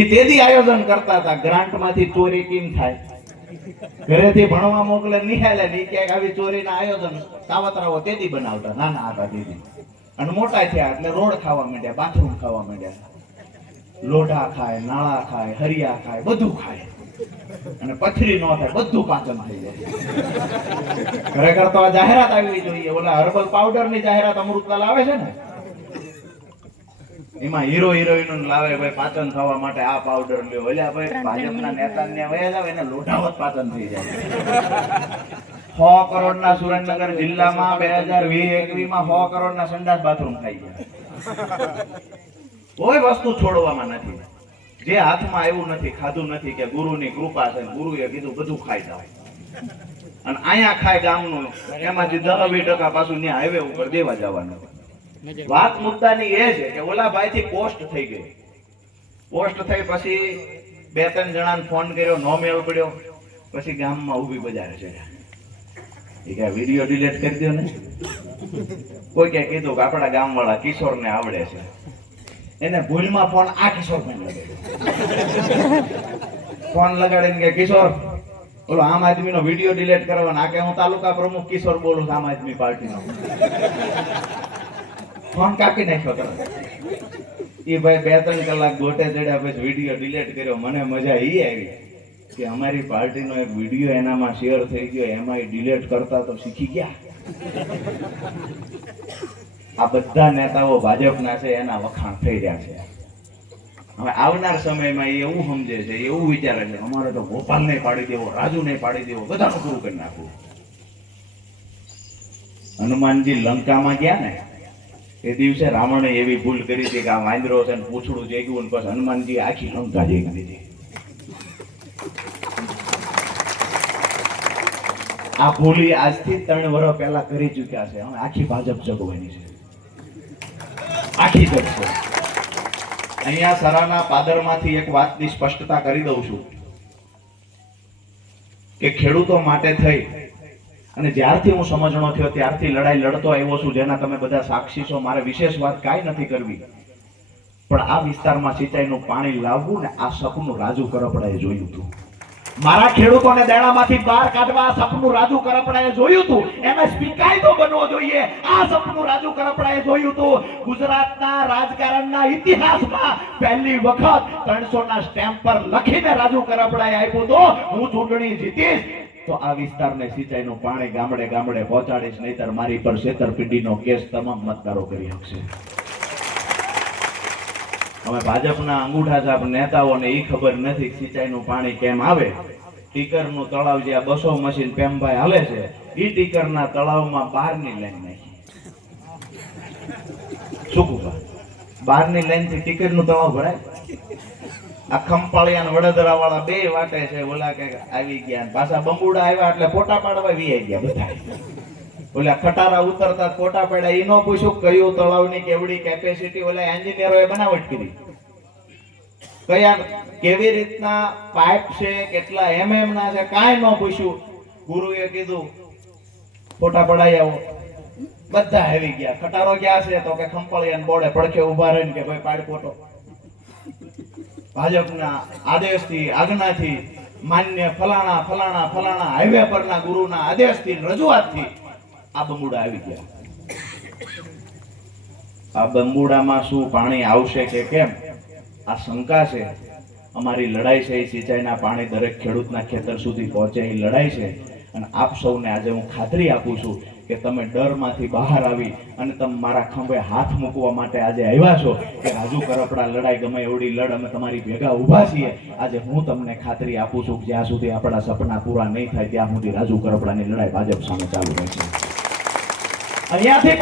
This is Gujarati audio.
એ તેથી આયોજન કરતા હતા. ગ્રાન્ટમાંથી ચોરી કેમ થાય? ઘરેથી ભણવા મોકલે, નિહાલે ને ક્યાંક આવી ચોરીના આયોજન કાવતરાઓ તેથી બનાવતા. નાના હતા દીદી અને મોટા થયા એટલે રોડ ખાવા માંડ્યા, બાથરૂમ ખાવા માંડ્યા. લોઢા ખાય, નાળા ખાય, હરિયા ખાય, બધું ખાય. અને પથરી ન થાય, બધું પાચન થઈ જાય. ખરેખર તો આ જાહેરાત આવવી જોઈએ. ઓલા હર્બલ પાવડરની જાહેરાત અમૃતલાલ આવે છે ને? એમાં હીરો હિરોઈન લાવે ભાઈ પાચન થવા માટે આ પાવડર લ્યો. એટલે ભાઈ ભાજપના નેતાને વયા જાવ એને લોઢાવત પાચન થઈ જાય. સો કરોડના સુરેન્દ્રનગર જિલ્લામાં બે હજાર વીસ એકવીસમાં સો કરોડના સંડાસ બાથરૂમ ખાઈ ગયા. કોઈ વસ્તુ છોડવામાં નથી. જે હાથમાં આવ્યું નથી ખાધું નથી કે ગુરુની કૃપા છે ગુરુએ કીધું બધું ખાઈ જાવ અને અહીંયા ખાય ગામનું એમાંથી દસ વીસ ટકા પાછું ત્યાં હાઈવે ઉપર દેવા જવાનું. વાત મુદ્દાની એ છે કે ઓલા ભાઈ થી પોસ્ટ થઈ ગઈ. પોસ્ટ થઈ પછી બે ત્રણ જણાને ફોન કર્યો નો મેળ પડ્યો. પછી ગામમાં ઊભી બજારે છે એ કે વીડિયો ડિલીટ કરી દો ને. કોઈ કે કીધું કે આપણા ગામવાળા કિશોરને આવડે છે. એને ભૂલમાં ફોન આ કિશોર ફોન લગાડીને કે કિશોર ઓલો આમ આદમીનો વીડિયો ડિલીટ કરવાનો આ કે હું તાલુકા પ્રમુખ કિશોર બોલું આમ આદમી પાર્ટીનો. ફોન કાપી નાખ્યો તો. એ ભાઈ બે ત્રણ કલાક ગોટે ચડ્યા પછી વીડિયો ડિલીટ કર્યો. મને મજા એ આવી કે અમારી પાર્ટીનો એક વીડિયો એનામાં શેર થઈ ગયો. એમાં એ ડિલીટ કરતા તો શીખી ગયા. આ બધા નેતાઓ ભાજપના છે, એના વખાણ થઈ રહ્યા છે. હવે આવનાર સમયમાં એ એવું સમજે છે, એવું વિચારે છે અમારે તો ગોપાલ નહીં પાડી દેવો, રાજુ નહીં પાડી દેવો, બધાનું પૂરું કરી નાખવું. હનુમાનજી લંકામાં ગયા ને એ દિવસે રાવણે એવી ભૂલ કરી હતી કે આ વાંદરો છે ને પૂછડું જેગ્યું ને પછી હનુમાનજી આખી લંકા જેગી દીધી આ ભૂલી આજથી ત્રણ વર્ષ પહેલા કરી ચૂક્યા છે. હવે આખી ભાજપ જગવાની છે. આખી જગશે અહીંયા સરાના પાદરમાંથી એક વાતની સ્પષ્ટતા કરી દઉં છું કે ખેડૂતો માટે થઈ અને જ્યારથી હું સમજણો થયો, ત્યારથી લડાઈ લડતો આવ્યો છું, જેના તમે બધા સાક્ષી છો, મારે વિશેષ વાત કાંઈ નથી કરવી. પણ આ વિસ્તારમાં સિંચાઈનું પાણી લાવવું ને આ સપનું રાજુ કરપડાએ જોયું હતું. મારા ખેડૂતોને દેણામાંથી બહાર કાઢવા આ સપનું રાજુ કરપડાએ જોયું હતું. એમએસપી કાયદો બનવો જોઈએ. આ સપનું રાજુ કરપડાએ જોયું હતું. ગુજરાતના રાજકારણના ઇતિહાસમાં પહેલી વખત ત્રણસો ના સ્ટેમ્પ પર લખીને રાજુ કરપડાએ આપ્યું તો હું ચૂંટણી જીતીશ તો આ વિસ્તારને સિંચાઈનું પાણી ગામડે ગામડે પહોંચાડીશ, નહીતર મારી પર છેતરપિંડીનો કેસ તમામ મતદારો કરી શકશે હવે ભાજપના અંગૂઠા સાહેબ નેતાઓને એ ખબર નથી સિંચાઈનું પાણી કેમ આવે. ટીકરનું તળાવ જે આ બસો મશીન પેમભાઈ હાલે છે એ ટીકરના તળાવમાં બહારની લાઈન નાખી. શું કહું? બહારની લાઈનથી ટીકરનું તળાવ ભરાય? આ ખંપાળિયા વડોદરા વાળા બે વાટે છે, ઓલા કે આવી ગયા પાછા બંબુડા આવ્યા એટલે ફોટા પાડવા વી ગયા બધા. ઓલા ખટારા ઉતરતા ફોટા પાડ્યા. ઈ નો પૂછ્યું કયું તળાવની કેવડી કેપેસિટી ઓલા એન્જિનિયરોએ બનાવટ કરી. કયા કેવી રીતના પાઇપ છે, કેટલા એમએમ ના છે, કાંઈ ન પૂછ્યું. ગુરુએ કીધું, ફોટા પડાઈ આવો. બધા આવી ગયા. ખટારો ક્યાં છે? તો કે ખંપાળિયા બોર્ડે પડખે ઊભા રહીને કે ભાઈ પાડ ફોટો. ભાજપના આદેશથી આજ્ઞાથી માન્ય ફલાણા ફલાણા ફલાણા હાઈવે પરના ગુરુના આદેશથી રજૂઆતથી આ બંબુડા આવી ગયા. આ બંબુડામાં શું પાણી આવશે કે કેમ? આ શંકા છે. અમારી લડાઈ છે એ સિંચાઈના પાણી દરેક ખેડૂતના ખેતર સુધી પહોંચે એ લડાઈ છે. અને આપ સૌને આજે હું ખાતરી આપું છું કે તમે ડરમાંથી બહાર આવી અને તમે મારા ખંભે હાથ મૂકવા માટે આજે આવ્યા છો કે રાજુ કરપડા લડાઈ ગમે એવડી લડ અમે તમારી ભેગા ઊભા છીએ. આજે હું તમને ખાતરી આપું છું જ્યાં સુધી આપણા સપના પૂરા નહીં થાય ત્યાં સુધી રાજુ કરપડાની લડાઈ ભાજપ સામે ચાલુ રહેશે. અહીંયાથી